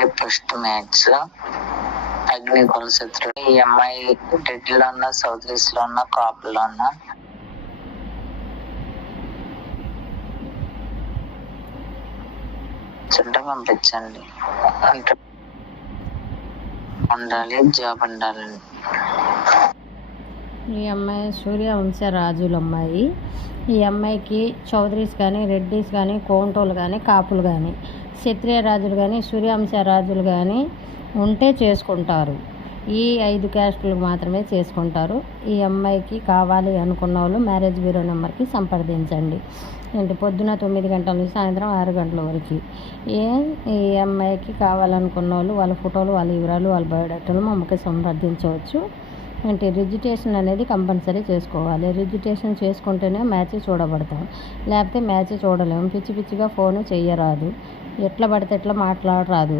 Sunday first match అగ్ని కులశత్రుడు. ఈ అమ్మాయి ఢిల్లీలో ఉన్న, సౌత్ ఈస్ట్ లో ఉన్న, కాపులో ఉన్న. చుట్టూ పంపించండి అంటే ఉండాలి, జాబ్ ఉండాలండి. ఈ అమ్మాయి సూర్యవంశ రాజుల అమ్మాయి. ఈ అమ్మాయికి చౌదరీస్ కానీ, రెడ్డిస్ కానీ, కోంటోలు కానీ, కాపులు కానీ, క్షత్రియ రాజులు కానీ, సూర్యవంశ రాజులు కానీ ఉంటే చేసుకుంటారు. ఈ 5 క్యాస్టులు మాత్రమే చేసుకుంటారు. ఈ అమ్మాయికి కావాలి అనుకున్న వాళ్ళు మ్యారేజ్ బ్యూరో నెంబర్కి సంప్రదించండి. ఏంటి పొద్దున 9 గంటల నుంచి సాయంత్రం 6 గంటల వరకు. ఈ అమ్మాయికి కావాలనుకున్న వాళ్ళు వాళ్ళ ఫోటోలు, వాళ్ళ వివరాలు, వాళ్ళ బయోడేటాలు మమ్మల్ని సంప్రదించవచ్చు. ఏంటి రిజిస్ట్రేషన్ అనేది కంపల్సరీ చేసుకోవాలి. రిజిస్ట్రేషన్ చేసుకుంటేనే మ్యాచ్ చూడబడతాం, లేకపోతే మ్యాచ్ చూడలేము. పిచ్చి పిచ్చిగా ఫోన్ చేయరాదు, ఎట్లా పడితే ఎట్లా మాట్లాడరాదు.